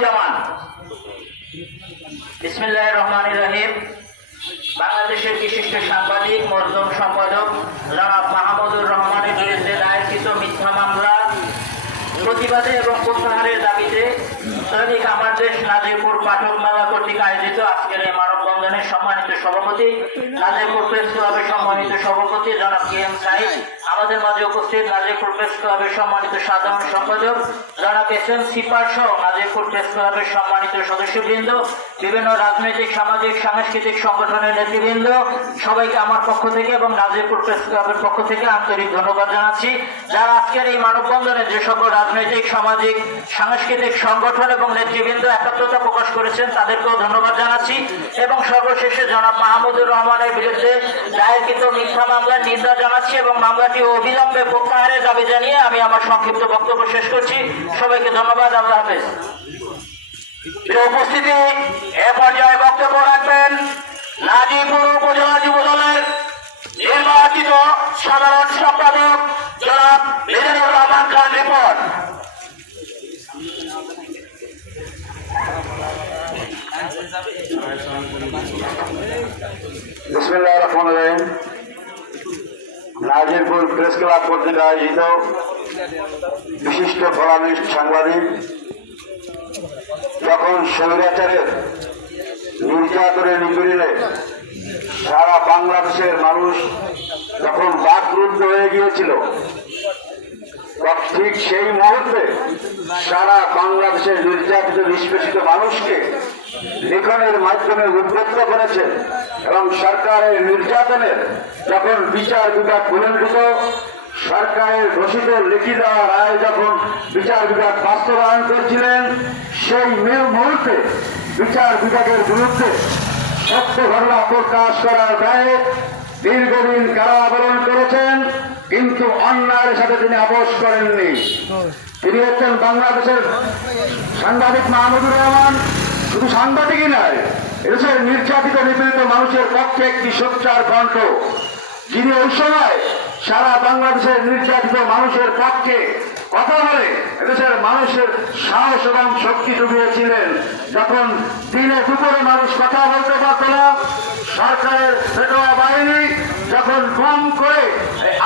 আসাদুজ্জামান। বিসমিল্লাহির রহমানির রহিম। বাংলাদেশের বিশিষ্ট সাংবাদিক মরহুম সম্পাদক জনাব মাহমুদুর রহমানের বিরুদ্ধে দায়েরকৃত মিথ্যা মামলা প্রতিবাদে এবং প্রত্যাহারের দাবিতে দৈনিক আমার দেশ নাজিরপুর পাঠক মেলা কর্তৃক আয়োজিত আজকের এই মানববন্ধনের সম্মানিত সভাপতি, নাজিরপুর প্রেস ক্লাবের সম্মানিত সভাপতি জনাব KM সাইদ, আমাদের মাঝে উপস্থিত নাজিরপুর প্রেস ক্লাবের সম্মানিত সাধারণ সম্পাদক জনাব SM সিপার সহ নাজিরপুর প্রেস ক্লাবের সম্মানিত সদস্যবৃন্দ, বিভিন্ন রাজনৈতিক, সামাজিক, সাংস্কৃতিক সংগঠনের নেতৃবৃন্দ, সবাইকে আমার পক্ষ থেকে এবং নাজিরপুর প্রেস ক্লাবের পক্ষ থেকে আন্তরিক ধন্যবাদ জানাচ্ছি। যারা আজকের এই মানববন্ধনে যে সকল রাজনৈতিক, সামাজিক, সাংস্কৃতিক সংগঠন এবং নেতৃবৃন্দ একাত্মতা প্রকাশ করেছেন তাদেরকেও ধন্যবাদ জানাচ্ছি এবং সর্বশেষে জনাব মাহমুদুর রহমানের বিরুদ্ধে দায়েরকৃত মিথ্যা মামলার নিন্দা জানাচ্ছি এবং মামলাটি অবিলম্বে প্রত্যাহারের দাবি জানিয়ে আমি আমার সংক্ষিপ্ত বক্তব্য শেষ করছি। সবাইকে ধন্যবাদ। আল্লাহ হাফেজ। উপস্থিতি এ পর্যায়ে বক্তব্য রাখবেন নাজিরপুর উপজেলা যুব দলের নির্বাচিত সাধারণ সম্পাদক জনাব মিজানুর রহমান খান রিপন। বিসমিল্লাহির রহমানির রহিম। নাজিরপুর প্রেস ক্লাব কর্তৃক আয়োজিত বিশিষ্ট কলামিস্ট সাংবাদিক যখন স্বৈরাচারের নির্যাতনে নিপীড়নে সারা বাংলাদেশের মানুষ যখন বাকরুদ্ধ হয়ে গিয়েছিল, ঠিক সেই মুহূর্তে সারা বাংলাদেশের নির্যাতিত নিষ্পেষিত মানুষকে লিখনের মাধ্যমে উদ্বুদ্ধ করেছেন এবং সরকারের নির্যাতনের যখন বিচার বিভাগ পুনর্গঠিত, সরকারের ঘোষিত লিখিত রায় যখন বিচার বিভাগ বাস্তবায়ন করছিলেন, সেই মুহূর্তে বিচার বিভাগের বিরুদ্ধে সত্য ঘটনা প্রকাশ করার দায়ে দীর্ঘদিন কারাবরণ করেছেন, কিন্তু অন্যায়ের সাথে তিনি আপোষ করেননি। তিনি হচ্ছেন বাংলাদেশের সাংবাদিক মাহমুদুর রহমান। শুধু সাংবাদিকই নয়, এদেশের নির্যাতিত নিপীড়িত মানুষের পক্ষে একটি সোচ্চার কণ্ঠ, যিনি ওই সময় সারা বাংলাদেশের নির্যাতিত মানুষের পক্ষে কথা বলে এদেশের মানুষের সাহস এবং শক্তি জুগিয়েছিলেন। যখন দিনে দুপুরে মানুষ কথা বলতে পারত না, সরকারের পেটোয়া বাহিনী যখন গুম করে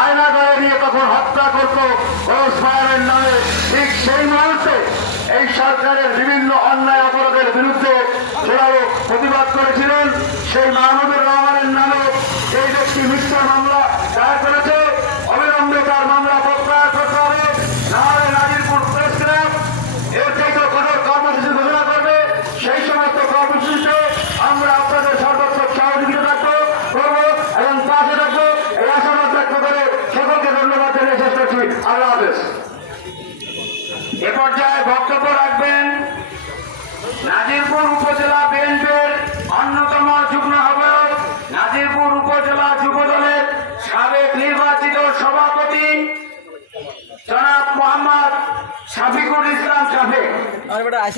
আয়নাগারে নিয়ে তখন হত্যা করত ক্রস ফায়ারের নামে, ঠিক সেই মুহূর্তে এই সরকারের বিভিন্ন অন্যায় অপরাধের বিরুদ্ধে জোরালো প্রতিবাদ করেছিলেন। সেই মাহমুদুর রহমানের নামে এই ব্যক্তি মিথ্যা মামলা দায়ের করেছে, অবিলম্বে তার মামলা প্রত্যাহার করতে হবে, নাহলে নাজিরপুর প্রেস ক্লাব এর থেকে কঠোর কর্মসূচি ঘোষণা করবে। সেই সমস্ত কর্মসূচিতে আমরা আপনাদের সর্বাত্মক সহযোগিতা করবো এবং পাশে থাকবো, এই আশাবাদ ব্যক্ত করে সকলকে ধন্যবাদ জানিয়ে শেষ করছি। আল্লাহ হাফেজ। এ পর্যায়ে বক্তব্য রাখবেন